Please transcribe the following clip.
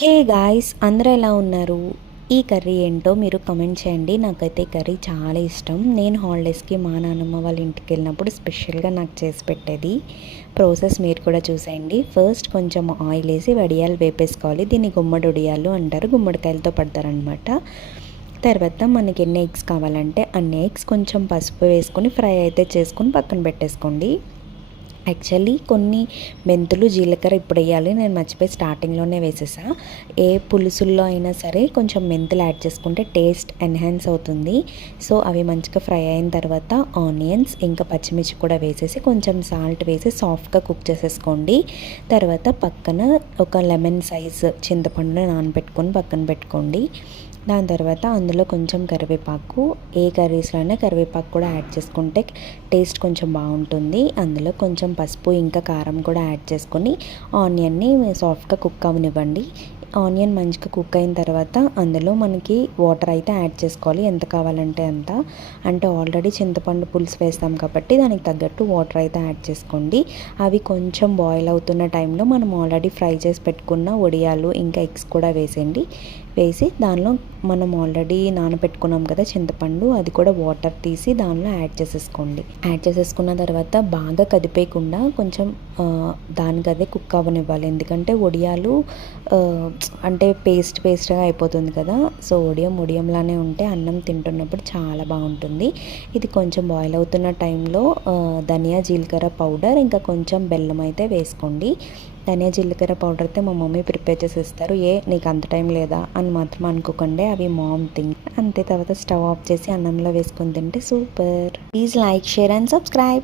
Hey guys, అందరూ ఎలా ఉన్నారు? ఈ కర్రీ ఏంటో మీరు కమెంట్ చేయండి. నాకైతే ఈ కర్రీ చాలా ఇష్టం. నేను హాలిడేస్కి మా నాన్నమ్మ వాళ్ళ ఇంటికి వెళ్ళినప్పుడు స్పెషల్గా నాకు చేసి పెట్టేది. ప్రాసెస్ మీరు కూడా చూసేయండి. ఫస్ట్ కొంచెం ఆయిల్ వేసి వడియాలు వేపేసుకోవాలి. దీన్ని గుమ్మడి వడియాలు అంటారు, గుమ్మడికాయలతో పడతారనమాట. తర్వాత మనకి ఎన్ని ఎగ్స్ కావాలంటే అన్ని ఎగ్స్, కొంచెం పసుపు వేసుకొని ఫ్రై అయితే చేసుకొని పక్కన పెట్టేసుకోండి. యాక్చువల్లీ కొన్ని మెంతులు జీలకర్ర ఇప్పుడు వేయాలి, నేను మర్చిపోయి స్టార్టింగ్లోనే వేసేసా. ఏ పులుసుల్లో అయినా సరే కొంచెం మెంతులు యాడ్ చేసుకుంటే టేస్ట్ ఎన్హాన్స్ అవుతుంది. సో అవి మంచిగా ఫ్రై అయిన తర్వాత ఆనియన్స్ ఇంకా పచ్చిమిర్చి కూడా వేసేసి కొంచెం సాల్ట్ వేసి సాఫ్ట్గా కుక్ చేసేసుకోండి. తర్వాత పక్కన ఒక లెమన్ సైజ్ చింతపండుని నానబెట్టుకొని పక్కన పెట్టుకోండి. దాని తర్వాత అందులో కొంచెం కరివేపాకు, ఏ కర్రీస్లో అయినా కరివేపాకు కూడా యాడ్ చేసుకుంటే టేస్ట్ కొంచెం బాగుంటుంది. అందులో కొంచెం పసుపు ఇంకా కారం కూడా యాడ్ చేసుకొని ఆనియన్ని సాఫ్ట్గా కుక్ అవనివ్వండి. ఆనియన్ మంచిగా కుక్ అయిన తర్వాత అందులో మనకి వాటర్ అయితే యాడ్ చేసుకోవాలి, ఎంత కావాలంటే అంత. అంటే ఆల్రెడీ చింతపండు పులుసు వేస్తాం కాబట్టి దానికి తగ్గట్టు వాటర్ అయితే యాడ్ చేసుకోండి. అవి కొంచెం బాయిల్ అవుతున్న టైంలో మనం ఆల్రెడీ ఫ్రై చేసి పెట్టుకున్న వడియాలు ఇంకా ఎగ్స్ కూడా వేసేయండి. వేసి దానిలో మనం ఆల్రెడీ నానబెట్టుకున్నాం కదా చింతపండు, అది కూడా వాటర్ తీసి దానిలో యాడ్ చేసేసుకోండి. యాడ్ చేసేసుకున్న తర్వాత బాగా కదిపేయకుండా కొంచెం దానికి అదే కుక్ అవ్వనివ్వాలి. ఎందుకంటే వడియాలు అంటే పేస్ట్గా అయిపోతుంది కదా. సో వడియంలానే ఉంటే అన్నం తింటున్నప్పుడు చాలా బాగుంటుంది. ఇది కొంచెం బాయిల్ అవుతున్న టైంలో ధనియా జీలకర్ర పౌడర్ ఇంకా కొంచెం బెల్లం అయితే వేసుకోండి. ధనియా జీలకర్ర పౌడర్ అయితే మా మమ్మీ ప్రిపేర్ చేసి ఇస్తారు. నీకు అంత టైం లేదా అని మాత్రం అనుకోకండి, అవి మామ్ థింగ్ అంతే. తర్వాత స్టవ్ ఆఫ్ చేసి అన్నంలో వేసుకొని తింటే super. Please like, share and subscribe.